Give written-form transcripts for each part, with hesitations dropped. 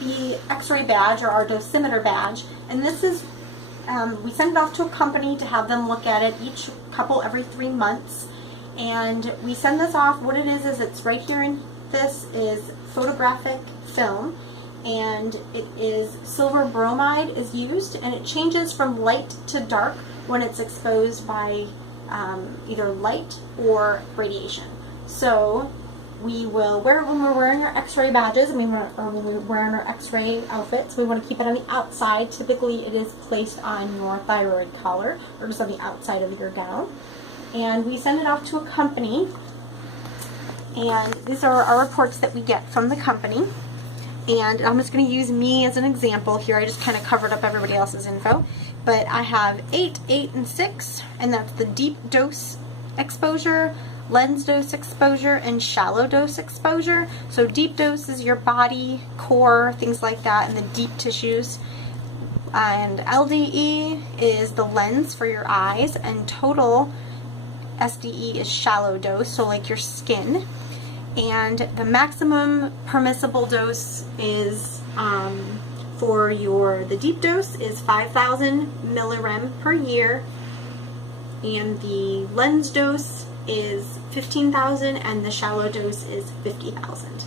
The X-ray badge, or our dosimeter badge, and this is we send it off to a company to have them look at it each couple every 3 months, and we send this off. What it is it's right here in this is photographic film, and it is silver bromide is used, and it changes from light to dark when it's exposed by either light or radiation. So we will wear it when we're wearing our X-ray badges, and when we're wearing our X-ray outfits. We want to keep it on the outside. Typically, it is placed on your thyroid collar or just on the outside of your gown. And we send it off to a company, and these are our reports that we get from the company. And I'm just going to use me as an example here. I just kind of covered up everybody else's info. But I have 8, 8, and 6, and that's the deep dose exposure, lens dose exposure, and shallow dose exposure. So deep dose is your body, core, things like that, and the deep tissues. And LDE is the lens for your eyes, and total SDE is shallow dose, so like your skin. And the maximum permissible dose is for the deep dose is 5,000 millirem per year, and the lens dose is 15,000, and the shallow dose is 50,000.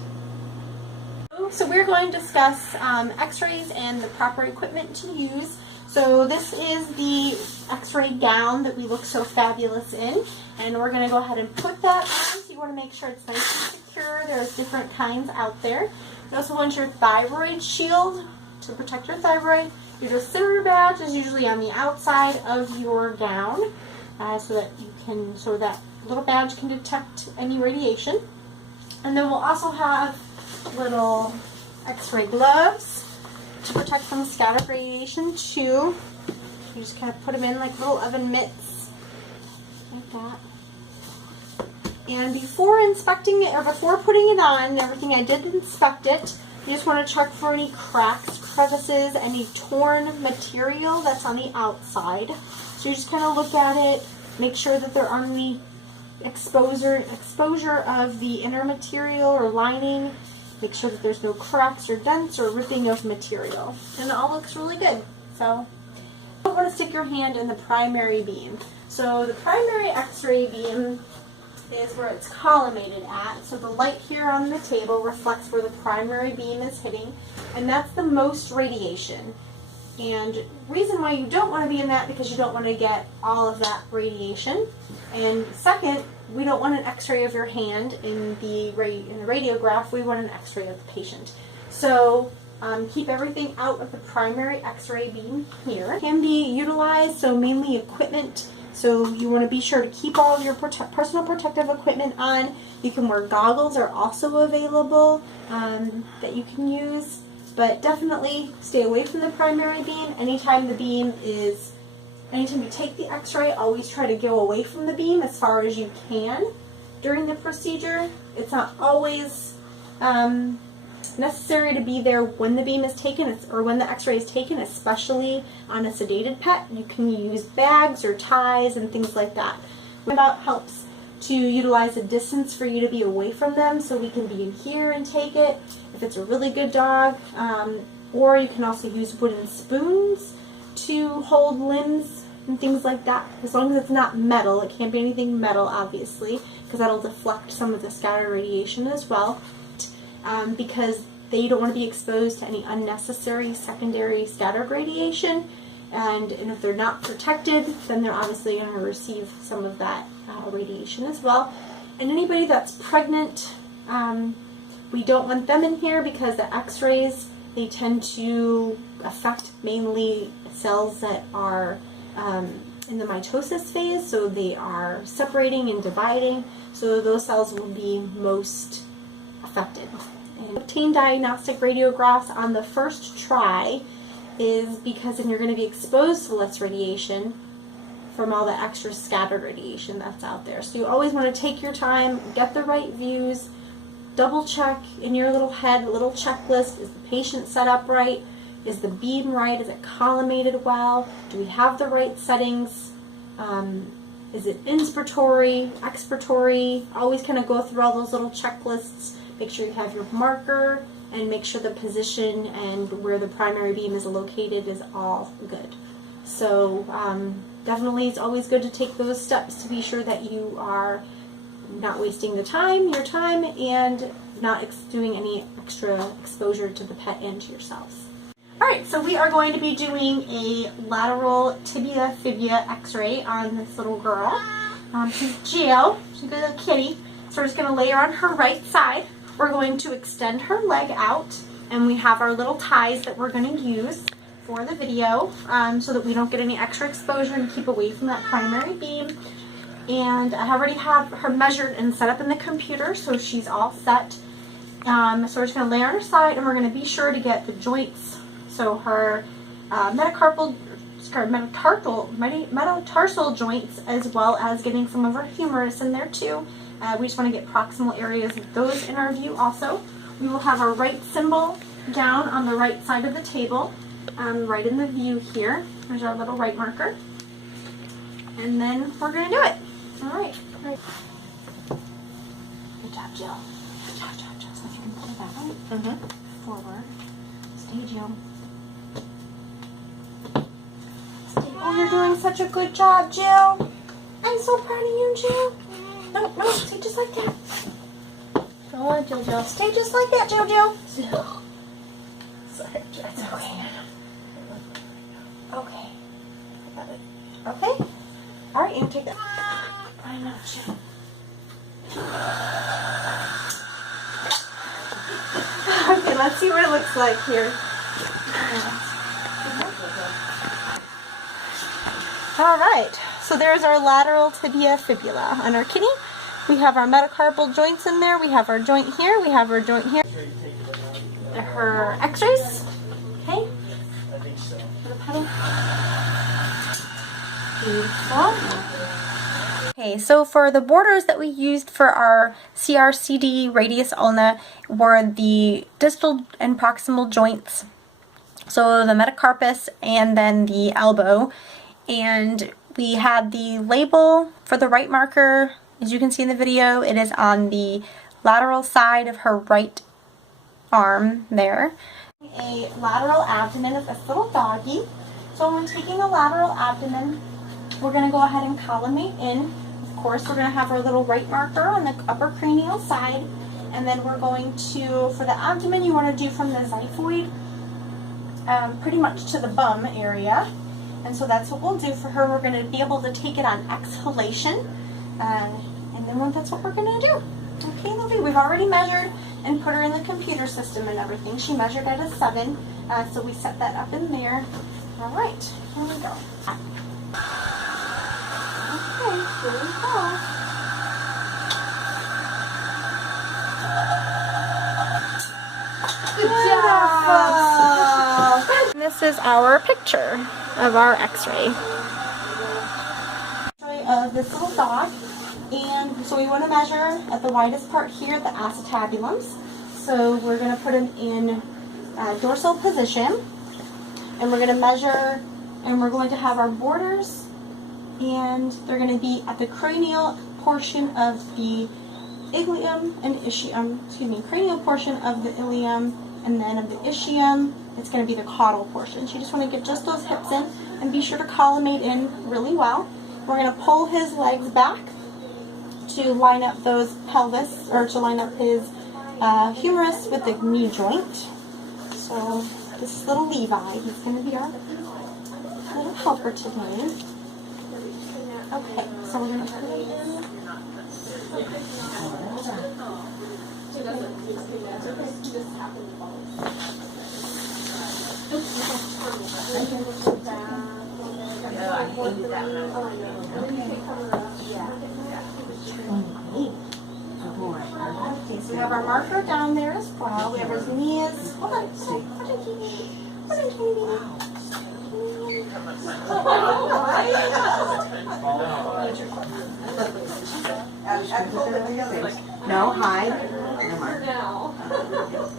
So we're going to discuss x-rays and the proper equipment to use. So this is the x-ray gown that we look so fabulous in, and we're going to go ahead and put that on. So you want to make sure it's nice and secure. There's different kinds out there. You also want your thyroid shield to protect your thyroid. Your dosimeter badge is usually on the outside of your gown, so that little badge can detect any radiation. And then we'll also have little x-ray gloves to protect from scattered radiation too. You just kind of put them in like little oven mitts, like that. And before inspecting it, or before putting it on and everything, I did inspect it. You just want to check for any cracks, crevices, any torn material that's on the outside. So you just kind of look at it, make sure that there aren't any exposure of the inner material or lining. Make sure that there's no cracks or dents or ripping of material. And it all looks really good. So you don't want to stick your hand in the primary beam. So the primary x-ray beam is where it's collimated at. So the light here on the table reflects where the primary beam is hitting, and that's the most radiation. And reason why you don't want to be in that, because you don't want to get all of that radiation. And second, we don't want an x-ray of your hand in the radiograph. We want an x-ray of the patient. So keep everything out of the primary x-ray beam here. It can be utilized, so mainly equipment. So you want to be sure to keep all of your personal protective equipment on. You can wear goggles, are also available that you can use. But definitely stay away from the primary beam. Anytime you take the x-ray, always try to go away from the beam as far as you can during the procedure. It's not always necessary to be there when the beam is taken, or when the x-ray is taken, especially on a sedated pet. You can use bags or ties and things like that. It helps to utilize a distance for you to be away from them, so we can be in here and take it if it's a really good dog. Or you can also use wooden spoons to hold limbs and things like that, as long as it's not metal. It can't be anything metal, obviously, because that'll deflect some of the scattered radiation as well, because they don't want to be exposed to any unnecessary secondary scattered radiation. And if they're not protected, then they're obviously going to receive some of that radiation as well. And anybody that's pregnant, we don't want them in here, because the x-rays, they tend to affect mainly cells that are in the mitosis phase, so they are separating and dividing, so those cells will be most affected. And obtain diagnostic radiographs on the first try is because then you're going to be exposed to less radiation from all the extra scattered radiation that's out there. So you always want to take your time, get the right views, double check in your little head, a little checklist. Is the patient set up right? Is the beam right? Is it collimated well? Do we have the right settings? Is it inspiratory, expiratory? Always kind of go through all those little checklists. Make sure you have your marker and make sure the position and where the primary beam is located is all good. So definitely it's always good to take those steps to be sure that you are not wasting your time, and not doing any extra exposure to the pet and to yourselves. Alright, so we are going to be doing a lateral tibia fibula x-ray on this little girl. She's Jill. She's a good little kitty. So we're just going to lay her on her right side. We're going to extend her leg out, and we have our little ties that we're going to use for the video so that we don't get any extra exposure and keep away from that primary beam. And I already have her measured and set up in the computer, so she's all set. So we're just going to lay on her side, and we're going to be sure to get the joints, so her metatarsal joints, as well as getting some of her humerus in there too. We just want to get proximal areas of those in our view also. We will have our right symbol down on the right side of the table, right in the view here. There's our little right marker. And then we're going to do it. Alright. Good job, Jill. Good job, Jill. So if you can pull it back right forward. Stay, Jill. Stay. Oh, you're doing such a good job, Jill. I'm so proud of you, Jill. No, stay just like that. Go on, JoJo. Stay just like that, JoJo. Sorry, it's okay. Okay. Got it. Okay? Alright, you can take that. I know, Jill. Okay, let's see what it looks like here. Alright, so there's our lateral tibia fibula on our kitty. We have our metacarpal joints in there. We have our joint here. We have our joint here. Her x-rays. Okay. I think so. Beautiful. Okay, so for the borders that we used for our CRCD radius ulna were the distal and proximal joints. So the metacarpus and then the elbow. And we had the label for the right marker. As you can see in the video, it is on the lateral side of her right arm there. A lateral abdomen of this little doggy. So when we're taking a lateral abdomen, we're going to go ahead and collimate in. Of course, we're going to have our little right marker on the upper cranial side. And then we're going to, for the abdomen, you want to do from the xiphoid pretty much to the bum area. And so that's what we'll do for her. We're going to be able to take it on exhalation. And then that's what we're going to do. Okay, lovely. We've already measured and put her in the computer system and everything. She measured at a 7, so we set that up in there. All right, here we go. Okay, here we go. Good job! This is our picture of our x-ray. Of this little dog. And so we want to measure at the widest part here, the acetabulums. So we're going to put them in dorsal position. And we're going to measure, and we're going to have our borders, and they're going to be at the cranial portion of the ilium and ischium, cranial portion of the ilium, and then of the ischium, it's going to be the caudal portion. So you just want to get just those hips in, and be sure to collimate in really well. We're going to pull his legs back to line up those pelvis, or to line up his humerus with the knee joint. So this is little Levi. He's going to be our little helper today. Okay, so we're going to put it in. Okay, so we have our marker down there as well. We have his knees. Hold on, kitty. No, hide.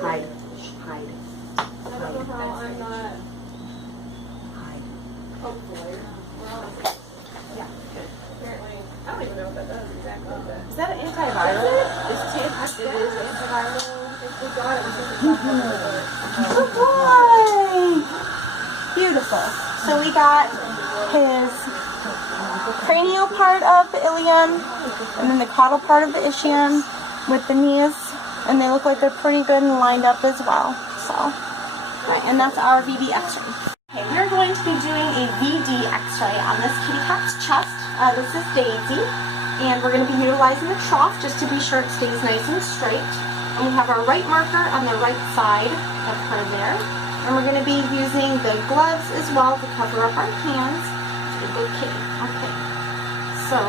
Hide. Hopefully. Yeah. Apparently, I don't even know what that does exactly. Is that an antiviral? It is antiviral. We got it. Oh boy! Beautiful. So we got his cranial part of the ilium, and then the caudal part of the ischium with the knees, and they look like they're pretty good and lined up as well. So, right, and that's our VD X-ray. Okay, we're going to be doing a VD X-ray on this kitty cat's chest. This is Daisy, and we're going to be utilizing the trough just to be sure it stays nice and straight. And we have our right marker on the right side of her there. And we're going to be using the gloves as well to cover up our hands. Good kitty. Okay. So,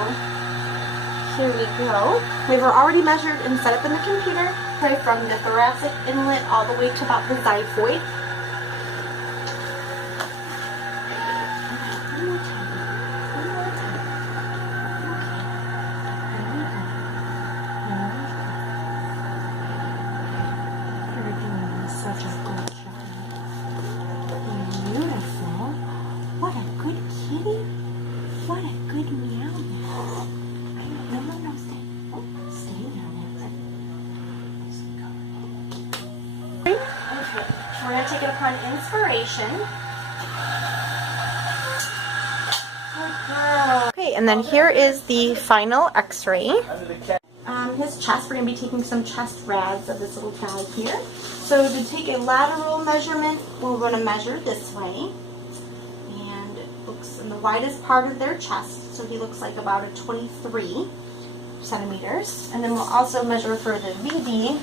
here we go. We've already measured and set up in the computer, right from the thoracic inlet all the way to about the xiphoid. One more time. One more time. Okay. Here we go. Here we go. You're doing such a good job. Beautiful. What a good kitty. What a good meow. No, stay. Oh, stay there. Okay. We're going to take it upon inspiration. Good girl. Okay, and then here is the final x-ray. His chest, we're going to be taking some chest rads of this little guy here. So to take a lateral measurement, we're going to measure this way. And it looks in the widest part of their chest. So he looks like about a 23 centimeters. And then we'll also measure for the VD,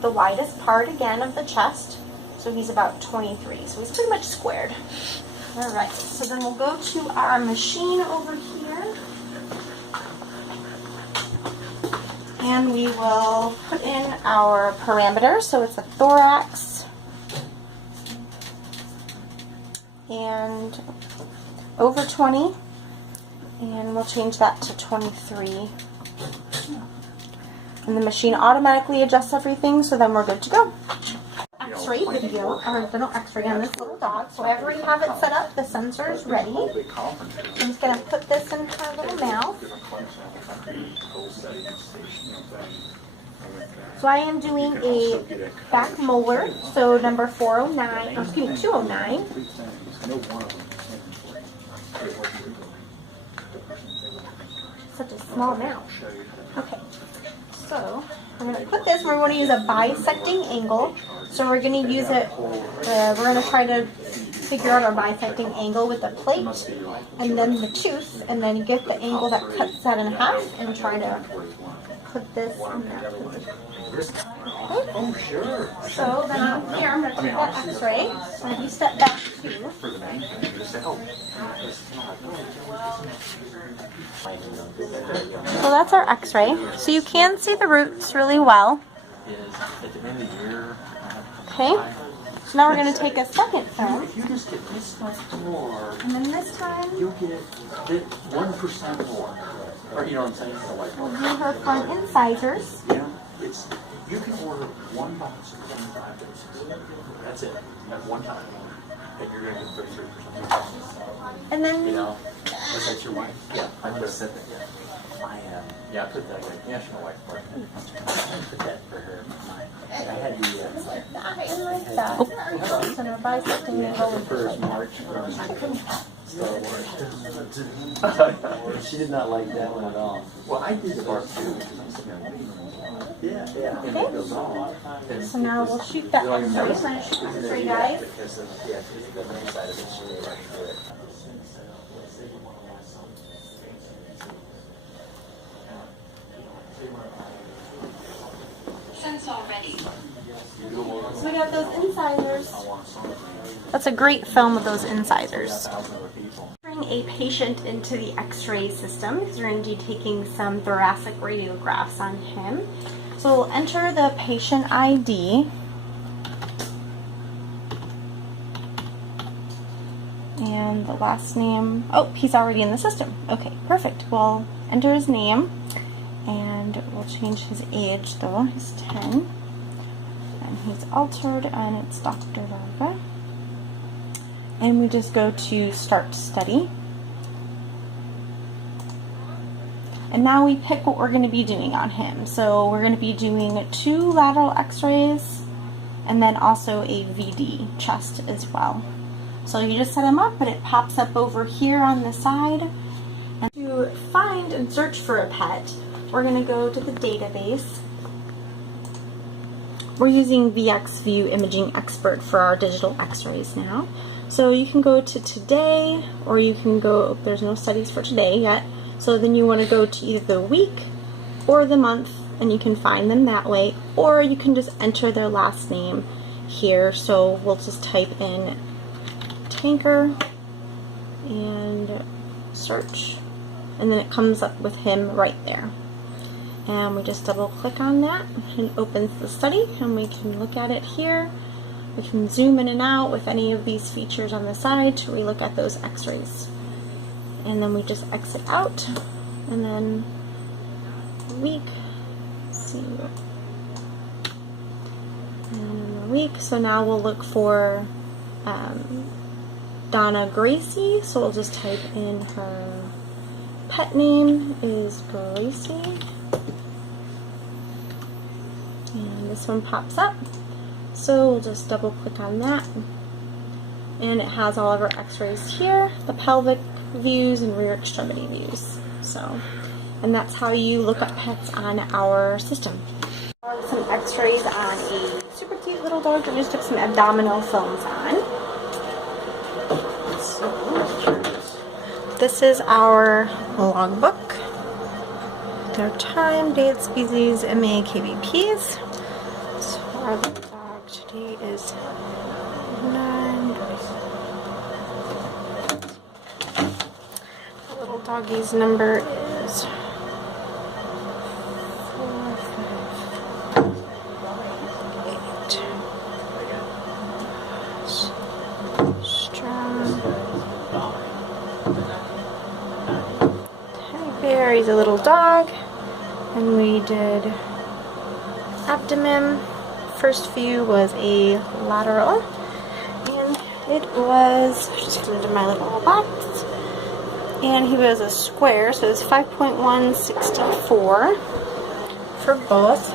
the widest part again of the chest. So he's about 23. So he's pretty much squared. Alright, so then we'll go to our machine over here. And we will put in our parameters. So it's a thorax and over 20. And we'll change that to 23. And the machine automatically adjusts everything, so then we're good to go. X-ray video, or dental X-ray on this little dog. So I already have it set up. The sensor is ready. I'm just going to put this in her little mouth. So I am doing a back molar, so number 409, oh, excuse me, 209. Such a small mouth. Okay, so I'm going to put this, we're going to use a bisecting angle. So we're going to use it, we're going to try to figure out our bisecting angle with the plate and then the tooth, and then get the angle that cuts that in half and try to put this in there. Oh, sure. So then here, I'm going to take that x-ray. So if you step back too. So that's our x-ray. So you can see the roots really well. Okay. So now we're going to take a second film. If you just get this much more, And then this time, you'll get 1% more. Or, you know what I'm saying? So like, we'll do her front incisors. yeah, it's, you can order one box of 25 doses. That's it. At one time. And you're going to get 33%. And then, You know? Is that your wife? Yeah, I just said that. Yeah. Yeah, I put that. Yeah, she's my wife. I put that for her. I had the. like that. So now bisecting angle with the First March from Star Wars. She did not like that one at all. Well, I did the part too. Yeah. And it goes on. So now we'll shoot that x-ray. I'm going to shoot the x-ray, guys. Because the main side of it, she really liked it. So we got those incisors. That's a great film of those incisors. Bring a patient into the x-ray system because we're going to be taking some thoracic radiographs on him. So we'll enter the patient ID. And the last name, oh, he's already in the system. Okay, perfect. We'll enter his name and we'll change his age though. He's 10. And he's altered and it's Dr. Varga. And we just go to start study. And now we pick what we're going to be doing on him. So we're going to be doing 2 lateral x-rays and then also a VD chest as well. So you just set him up and it pops up over here on the side. And to find and search for a pet, we're going to go to the database. We're using VXView Imaging Expert for our digital x-rays now. So you can go to today, or you can go, there's no studies for today yet, so then you want to go to either the week or the month, and you can find them that way, or you can just enter their last name here. So we'll just type in Tanker and search, and then it comes up with him right there. And we just double click on that and it opens the study, and we can look at it here. We can zoom in and out with any of these features on the side to relook at those x-rays. And then we just exit out, and then week, see, and week. So now we'll look for Donna Gracie. So we'll just type in her pet name is Gracie. And this one pops up. So we'll just double click on that. And it has all of our x-rays here, the pelvic views and rear extremity views. So, and that's how you look up pets on our system. Some x-rays on a super cute little dog. We just took some abdominal films on. This is our logbook. Their time, date, species, MA, KBPs. So our little dog today is 9. The little doggy's number is 458. Strong. Teddy Bear, he's a little dog. And we did abdomen. First view was a lateral, and it was just into my little box, and he was a square, so it's 5.164 for both.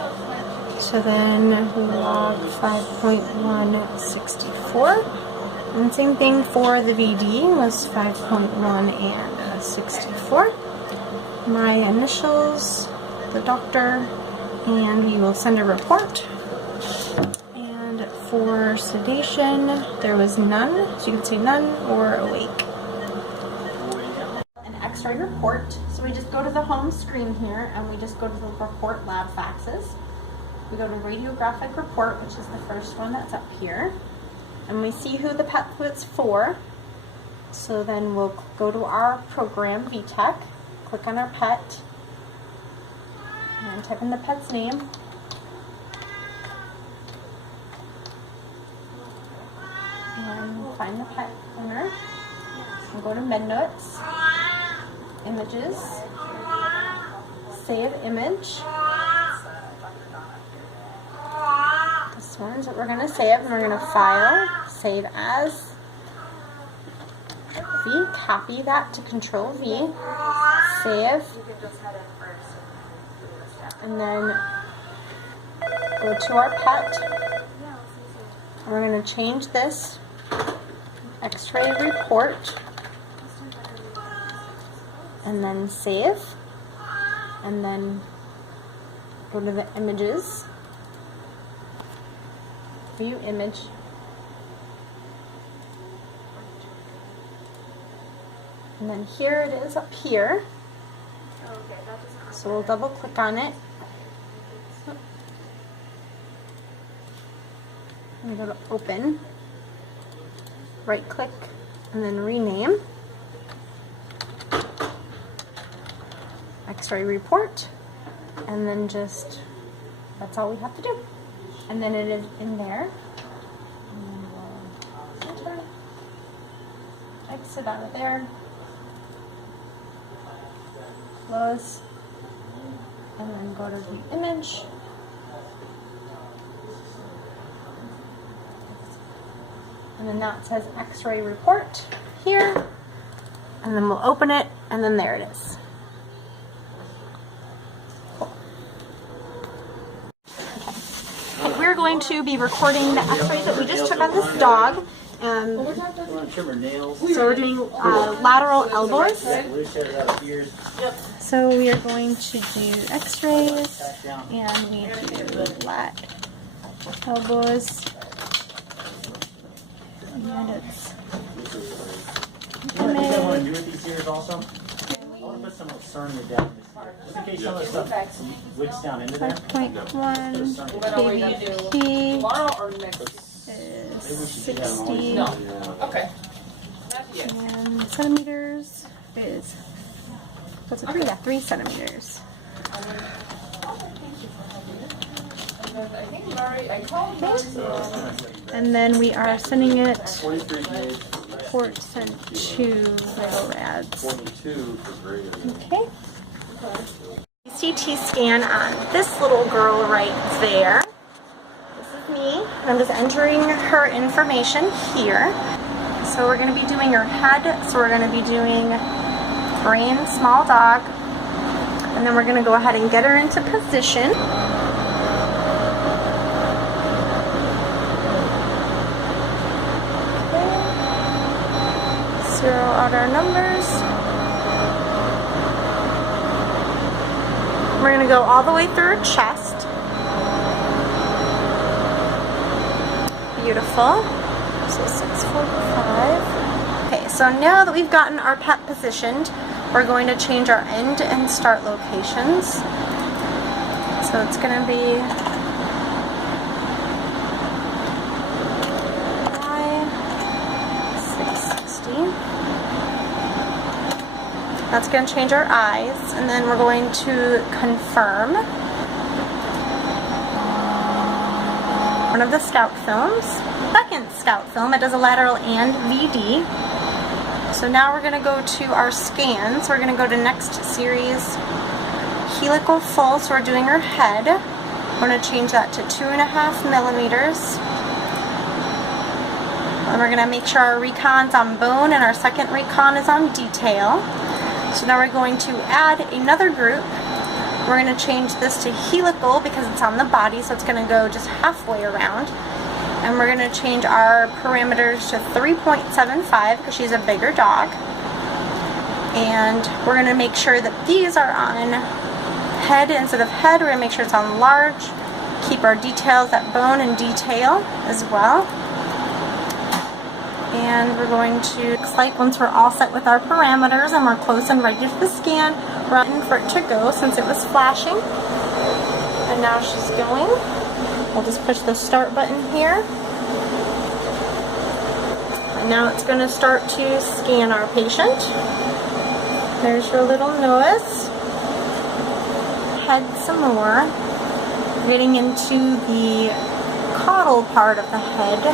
So then we log 5.164, and same thing for the VD was 5.1 and 64. My initials, the doctor, and we will send a report. And for sedation, there was none, so you can say none or awake. An x-ray report. So we just go to the home screen here, and we just go to the report lab faxes. We go to radiographic report, which is the first one that's up here, and we see who the pet was for. So then we'll go to our program, VTech, click on our pet, and type in the pet's name. And find the pet owner. We'll go to MedNotes, Images, Save Image. This one's what we're going to save, and we're going to File, Save As, V, copy that to Control V, save, and then go to our pet. We're going to change this x-ray report, and then save, and then go to the images, view image, and then here it is up here. So we'll double click on it. And go to open, right click, and then rename, x-ray report, and then just, that's all we have to do. And then it is in there. And then we'll enter, exit out of there, close, and then go to view image. And then that says x-ray report here, and then we'll open it, and then there it is. going to be recording the x-rays that we just took on this dog. So we're doing lateral elbows. So we are going to do x-rays and we do lat elbows. And it's What I want to do with these ears also, I want to put some Cernia down this year. Just in case some of the stuff wicks down into there. 5.1 Do kVp tomorrow or next? is 60 Okay. Not yet. and centimeters is, what's it, 3 centimeters. I think Murray, I called Murray. And then we are sending it port sent to little rads. Okay. CT scan on this little girl right there. This is me. I'm just entering her information here. So we're going to be doing her head. So we're going to be doing brain, small dog. And then we're going to go ahead and get her into position. Zero out our numbers. We're going to go all the way through her chest. Beautiful. So 645. Okay, so now that we've gotten our pet positioned, we're going to change our end and start locations. So it's going to be 660. That's going to change our eyes, and then we're going to confirm one of the scout films. Second scout film, it does a lateral and VD. So now we're going to go to our scans. We're going to go to next series, helical full, so we're doing her head. We're going to change that to 2.5 millimeters. And we're going to make sure our recon's on bone and our second recon is on detail. So now we're going to add another group. We're going to change this to helical because it's on the body, so it's going to go just halfway around. And we're going to change our parameters to 3.75 because she's a bigger dog. And we're going to make sure that these are on head instead of head. We're going to make sure it's on large. Keep our details at bone and detail as well. And we're going to, looks like once we're all set with our parameters and we're close and ready for the scan, we're waiting for it to go since it was flashing. And now she's going. We'll just push the start button here. And now it's going to start to scan our patient. There's your little nose. Head some more. Getting into the caudal part of the head.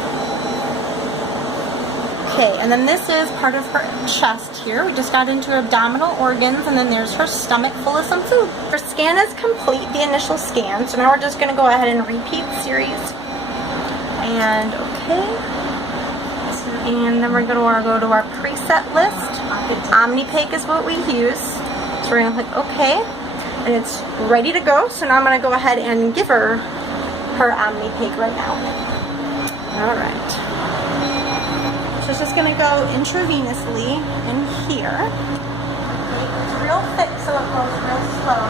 Okay, and then this is part of her chest here. We just got into abdominal organs, and then there's her stomach full of some food. Her scan is complete, the initial scan, so now we're just going to go ahead and repeat series. And okay. And then we're going to go to our preset list. OmniPake is what we use. So we're going to click OK. And it's ready to go, so now I'm going to go ahead and give her OmniPake right now. Alright. So it's just going to go intravenously in here. It's real thick, so it goes real slow.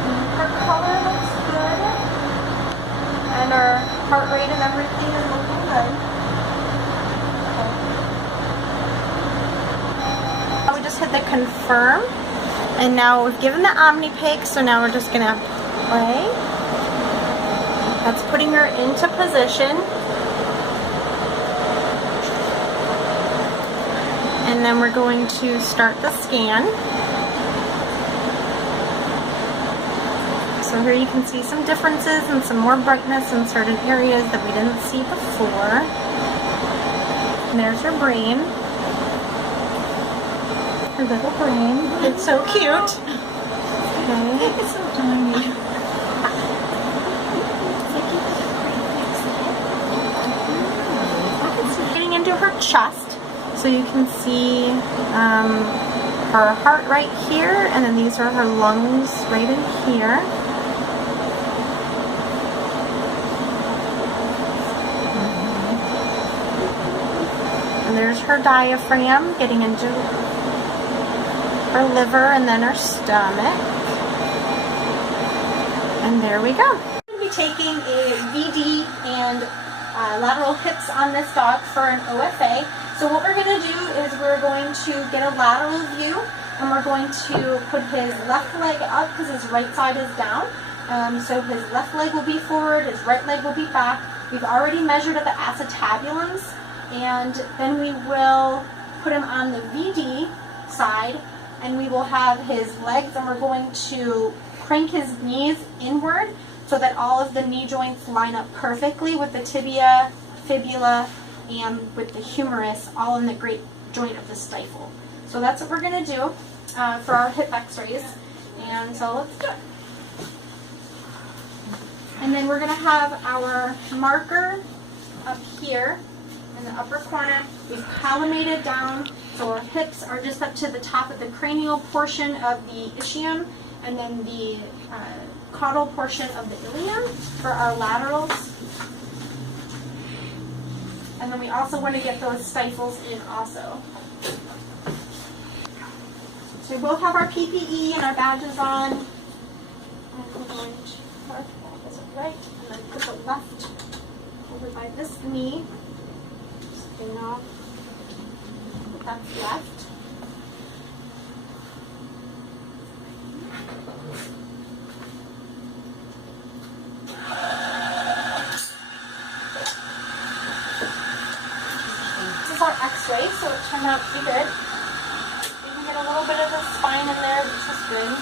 And her color looks good. And her heart rate and everything is looking good. Okay. We just hit the confirm. And now we've given the OmniPake, so now we're just going to play. That's putting her into position. And then we're going to start the scan. So here you can see some differences and some more brightness in certain areas that we didn't see before. And there's her brain. Her little brain. It's so cute. Okay. It's so tiny. Getting into her chest. So you can see her heart right here, and then these are her lungs right in here. And there's her diaphragm getting into her liver and then her stomach. And there we go. We're going to be taking a VD and lateral hips on this dog for an OFA. So what we're going to do is we're going to get a lateral view, and we're going to put his left leg up because his right side is down. So his left leg will be forward, his right leg will be back. We've already measured at the acetabulums, and then we will put him on the VD side, and we will have his legs, and we're going to crank his knees inward so that all of the knee joints line up perfectly with the tibia, fibula, and with the humerus, all in the great joint of the stifle. So that's what we're going to do for our hip x-rays. And so let's do it. And then we're going to have our marker up here in the upper corner. We've collimated down, so our hips are just up to the top of the cranial portion of the ischium, and then the caudal portion of the ilium for our laterals. And then we also want to get those stifles in also. So we'll have our PPE and our badges on. And we're going to put this right, and then put the left over by this knee. Spin off. That's left. This is our x-ray, so it turned out pretty good. You can get a little bit of the spine in there, which is good.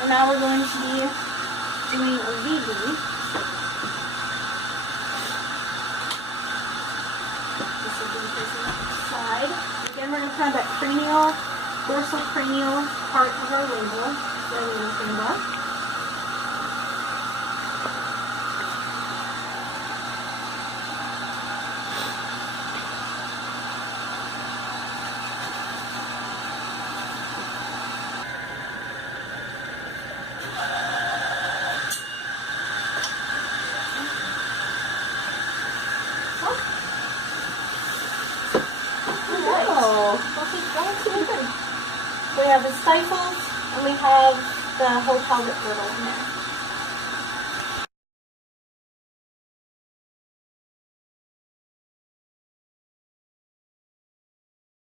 And now we're going to be doing a VD. This will be facing the side. Again, we're going to find that cranial, dorsal cranial part of our label. Where we will bring up. We have the stifles, and we have the whole pelvic girdle in there.